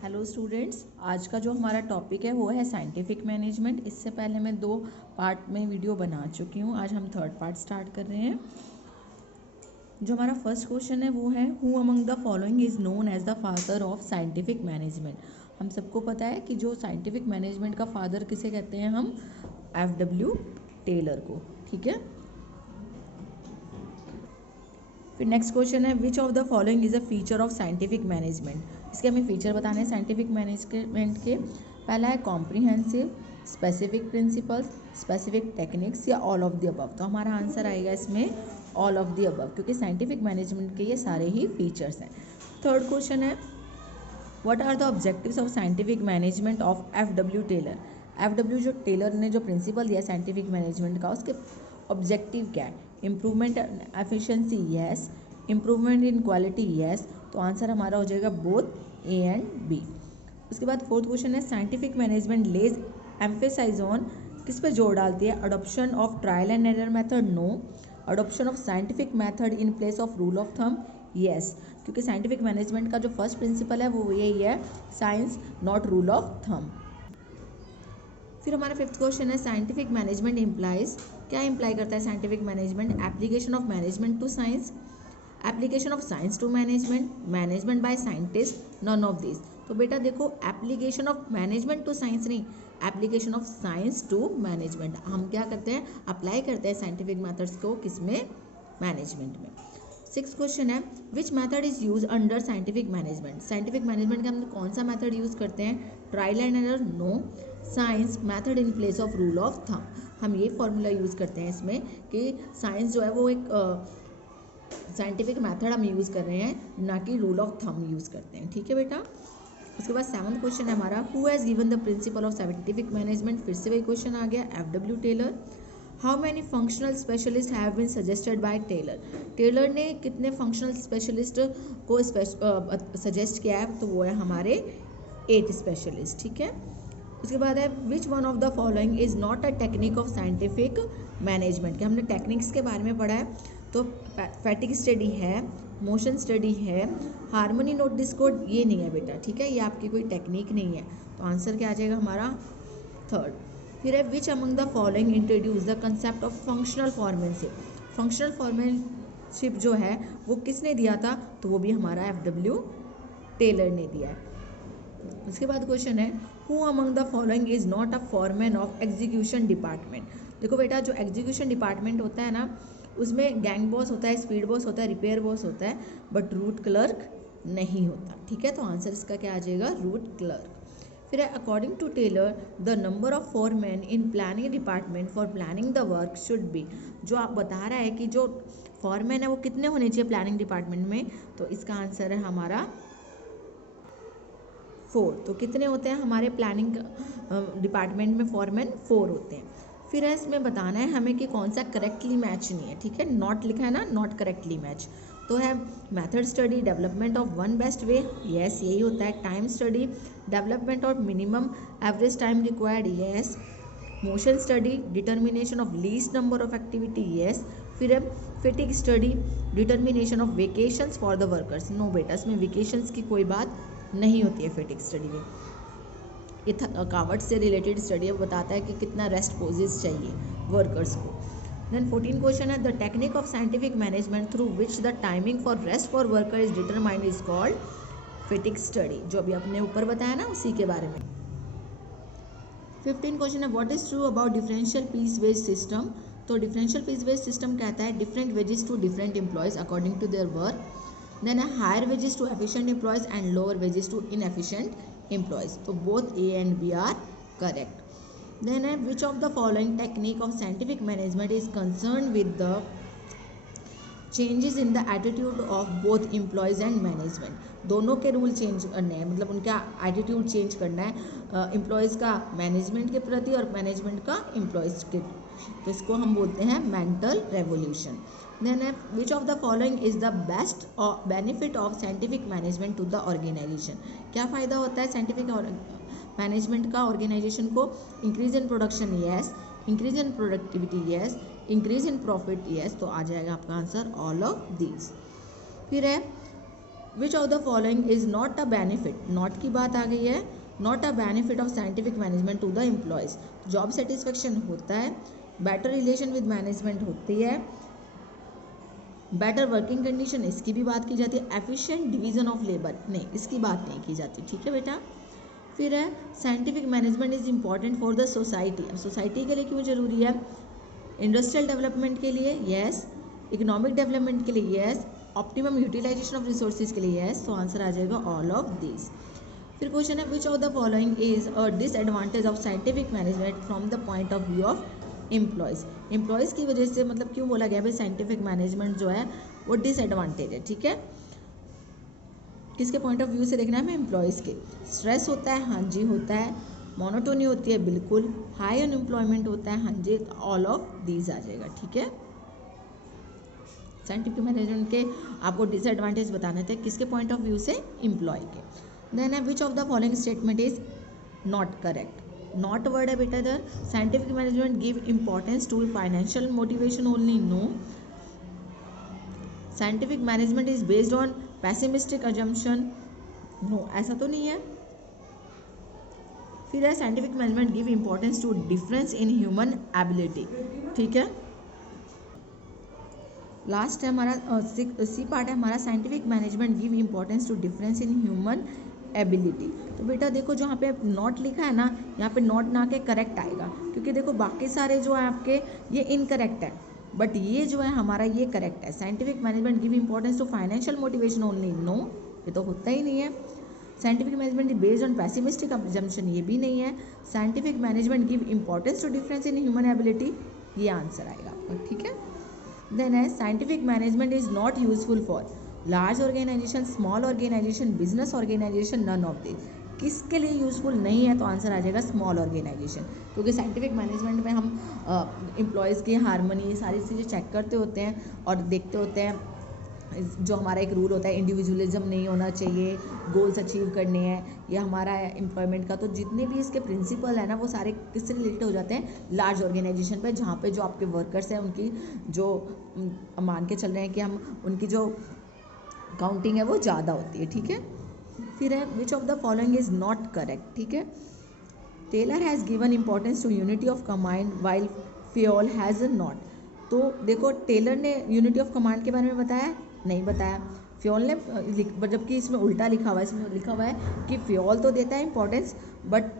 Hello students, आज का जो हमारा टॉपिक है वो है साइंटिफिक मैनेजमेंट। इससे पहले मैं 2 पार्ट में वीडियो बना चुकी हूँ। आज हम थर्ड पार्ट स्टार्ट कर रहे हैं। जो हमारा फर्स्ट क्वेश्चन है वो है who among the following is known as the father of scientific management. हम सबको पता है कि जो साइंटिफिक मैनेजमेंट का फादर किसे कहते हैं, हम F.W. टेलर को। ठीक है, फिर नेक्स्ट क्वेश्चन है which of the following is a feature of scientific management. इसके हमें फीचर बताने हैं साइंटिफिक मैनेजमेंट के। पहला है comprehensive, specific principles, specific techniques या ऑल ऑफ द अबव। तो हमारा आंसर आएगा इसमें ऑल ऑफ द अबव, क्योंकि साइंटिफिक मैनेजमेंट के ये सारे ही फीचर्स हैं। थर्ड क्वेश्चन है what are the objectives of scientific management of F.W. Taylor. F.W. जो टेलर ने जो प्रिंसिपल दिया साइंटिफिक मैनेजमेंट का, उसके ऑब्जेक्टिव क्या है? Improvement efficiency, yes. Improvement in quality, yes. तो आंसर हमारा हो जाएगा बोथ ए एंड बी। उसके बाद फोर्थ क्वेश्चन है scientific management lays emphasize on, किस पे जोर डालती है? Adoption of trial and error method, no. Adoption of scientific method in place of rule of thumb, yes. क्योंकि साइंटिफिक मैनेजमेंट का जो फर्स्ट प्रिंसिपल है वो यही है, science not rule of thumb. फिर हमारा फिफ्थ क्वेश्चन है साइंटिफिक मैनेजमेंट इम्प्लाइज, क्या इम्प्लाई करता है scientific management? Application of management to science, application of science to management, management by scientist, none of this. तो बेटा देखो, application of management to science नहीं, application of science to management. हम क्या करते हैं, अप्लाई करते हैं साइंटिफिक मेथड्स को, किसमें? मैनेजमेंट में। सिक्स क्वेश्चन है which method is use under scientific management. Scientific management के हम कौन सा मेथड यूज करते हैं? Trial and error, no. Science method in place of rule of thumb, हम ये फॉर्मूला यूज़ करते हैं इसमें कि साइंस जो है वो एक साइंटिफिक मेथड हम यूज़ कर रहे हैं, ना कि रूल ऑफ थंब यूज़ करते हैं। ठीक है बेटा। उसके बाद सेवंथ क्वेश्चन है हमारा who has given the principle of scientific management. फिर से वही क्वेश्चन आ गया, F.W. Taylor. How many functional specialist have been suggested by Taylor. Taylor ने कितने फंक्शनल स्पेशलिस्ट को सजेस्ट किया है? तो वो है हमारे 8 स्पेशलिस्ट। ठीक है। उसके बाद है which one of the following is not a technique of scientific management, के हमने टेक्निक्स के बारे में पढ़ा है। तो फैटिक स्टडी है, मोशन स्टडी है, हार्मोनी नोट डिस्कोड ये नहीं है बेटा। ठीक है, ये आपकी कोई टेक्निक नहीं है। तो आंसर क्या आ जाएगा हमारा? थर्ड। फिर है which among the following introduce the concept of functional foremanship. Functional foremanship जो है वो किसने दिया था? तो वो भी हमारा F.W. टेलर ने दिया है। उसके बाद क्वेश्चन है who among the following is not a foreman of execution department. देखो बेटा, जो एग्जीक्यूशन डिपार्टमेंट होता है ना, उसमें गैंग बॉस होता है, स्पीड बॉस होता है, रिपेयर बॉस होता है, बट रूट क्लर्क नहीं होता। ठीक है, तो आंसर इसका क्या आ जाएगा? Route clerk. फिर है according to Taylor the number of foreman in planning department for planning the work should be. जो आप बता रहा है कि जो फॉरमैन है वो कितने होने चाहिए प्लानिंग डिपार्टमेंट में, तो इसका आंसर है हमारा 4। तो कितने होते हैं हमारे प्लानिंग डिपार्टमेंट में? फॉरमैन 4 होते हैं। फिर है इसमें बताना है हमें कि कौन सा करेक्टली मैच नहीं है। ठीक है, नॉट लिखा है ना, नॉट करेक्टली मैच। तो है method study, development of one best way, yes यही होता है। Time study, development of minimum average time required, yes. Motion study, determination of least number of activity, yes. फिर है fatigue study, determination of vacations for the workers, no बेटा, इसमें vacations की कोई बात नहीं होती है फिटिक स्टडी में। ये थकावट से रिलेटेड स्टडी है, बताता है कि कितना रेस्ट पोजेस चाहिए वर्कर्स को। देन 14 क्वेश्चन है the technique of scientific management through which the timing for rest for worker is determined is called फिटिक study, जो अभी अपने ऊपर बताया ना उसी के बारे में। 15 क्वेश्चन है what is true about differential piece wage system. तो डिफरेंशियल पीस वेज सिस्टम कहता है different wages to different employees according to their work, then है higher wages to efficient employees and lower wages to inefficient employees. तो both A and B are correct. Then है which of the following technique of scientific management is concern with the changes in the attitude of both employees and management. दोनों के rule change करने हैं, मतलब उनका attitude change करना है, employees का मैनेजमेंट के प्रति और मैनेजमेंट का एम्प्लॉयज़ के। तो इसको हम बोलते हैं मेंटल रेवोल्यूशन। देन है which of the following is the best benefit of scientific management to the organization. क्या फ़ायदा होता है साइंटिफिक मैनेजमेंट का ऑर्गेनाइजेशन को? Increase in production, yes. Increase in productivity, yes. Increase in profit, yes. तो आ जाएगा आपका आंसर ऑल ऑफ दीज। फिर है which of the following is not a benefit, not की बात आ गई है, not a benefit of scientific management to the employees. Job satisfaction होता है, बेटर रिलेशन विद मैनेजमेंट होती है, बेटर वर्किंग कंडीशन इसकी भी बात की जाती है, एफिशिएंट डिवीजन ऑफ लेबर नहीं, इसकी बात नहीं की जाती। ठीक है बेटा। फिर है scientific management is important for the society. अब सोसाइटी के लिए क्यों जरूरी है? इंडस्ट्रियल डेवलपमेंट के लिए यस, इकोनॉमिक डेवलपमेंट के लिए yes, optimum utilization of resources के लिए यस। तो आंसर आ जाएगा ऑल ऑफ दिस। फिर क्वेश्चन है which of the following is a disadvantage of scientific management from the point of view of employees. Employees की वजह से मतलब क्यों बोला गया भाई साइंटिफिक मैनेजमेंट जो है वो डिसएडवांटेज है। ठीक है, किसके पॉइंट ऑफ व्यू से देखना है हमें? एम्प्लॉयज़ के। स्ट्रेस होता है, हाँ जी होता है। मोनोटोनी होती है, बिल्कुल। हाई अनएम्प्लॉयमेंट होता है, हाँ जी। ऑल ऑफ दीज आ जाएगा। ठीक है, साइंटिफिक मैनेजमेंट के आपको डिसएडवांटेज बताने थे किसके पॉइंट ऑफ व्यू से? एम्प्लॉय के। देन है which of the following statement is not correct. Not word है बेटा इधर। Scientific management give importance to financial motivation only, no. Scientific management is based on pessimistic assumption, no, ऐसा तो नहीं है। फिर है scientific management give importance to difference in human ability. ठीक है, लास्ट है हमारा सी पार्ट है हमारा scientific management give importance to difference in human ability. तो बेटा देखो जहाँ पे नॉट लिखा है ना, यहाँ पे नॉट ना के करेक्ट आएगा, क्योंकि देखो बाकी सारे जो है आपके ये इनकरेक्ट है, बट ये जो है हमारा ये करेक्ट है। Scientific management give importance to financial motivation only, no, ये तो होता ही नहीं है। Scientific management is based on pessimistic assumption, ये भी नहीं है। Scientific management give importance to difference in human ability, ये आंसर आएगा आपका। ठीक है, देन है scientific management is not useful for large organisation, small organisation, business organisation, none of this. किसके लिए यूजफुल नहीं है? तो आंसर आ जाएगा स्मॉल ऑर्गेनाइजेशन, क्योंकि साइंटिफिक मैनेजमेंट में हम एम्प्लॉयज़ की हारमोनी, ये सारी चीज़ें चेक करते होते हैं और देखते होते हैं। जो हमारा एक रूल होता है इंडिविजुअलिज्म नहीं होना चाहिए, गोल्स अचीव करने हैं, ये हमारा है एम्प्लॉयमेंट का। तो जितने भी इसके प्रिंसिपल है ना वो सारे किससे रिलेटेड हो जाते हैं? लार्ज ऑर्गेनाइजेशन पे, जहाँ पे जो आपके वर्कर्स हैं उनकी जो मान के चल रहे हैं कि हम उनकी जो काउंटिंग है वो ज़्यादा होती है। ठीक है, फिर है which of the following is not correct. ठीक है, Taylor has given importance to unity of command while Fayol has not. तो देखो टेलर ने यूनिटी ऑफ कमांड के बारे में बताया? नहीं बताया। फ्योल ने, जबकि इसमें उल्टा लिखा हुआ है, इसमें लिखा हुआ है कि फ्योल तो देता है इंपॉर्टेंस, बट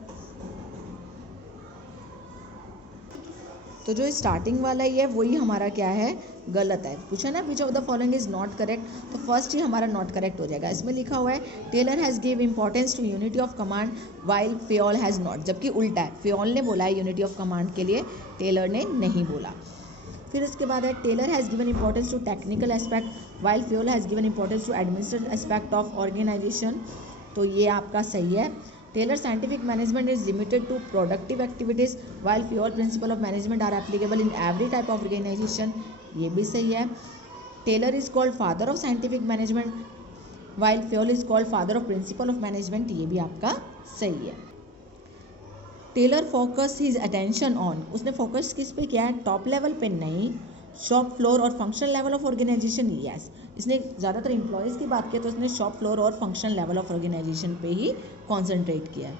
तो जो स्टार्टिंग वाला ही है वही हमारा क्या है? गलत है। पूछा ना which of the following is not correct, तो फर्स्ट ही हमारा नॉट करेक्ट हो जाएगा। इसमें लिखा हुआ है Taylor has give importance to unity of command while Fayol has not, जबकि उल्टा है, फ्योल ने बोला है यूनिटी ऑफ कमांड के लिए, टेलर ने नहीं बोला। फिर उसके बाद है Taylor has given importance to technical aspect while Fayol has given importance to administrative aspect of organisation, तो ये आपका सही है। Taylor scientific management is limited to productive activities while Fayol principle of management are applicable in every type of organisation, ये भी सही है। Taylor is called father of scientific management while Fayol is called father of principle of management, ये भी आपका सही है। Taylor focus his attention on, उसने फोकस किस पे किया है? टॉप लेवल पे नहीं, शॉप फ्लोर और functional level of organisation, yes. इसने ज़्यादातर एम्प्लॉयज़ की बात की तो उसने शॉप फ्लोर और फंक्शनल लेवल ऑफ ऑर्गेनाइजेशन पे ही कॉन्सेंट्रेट किया है।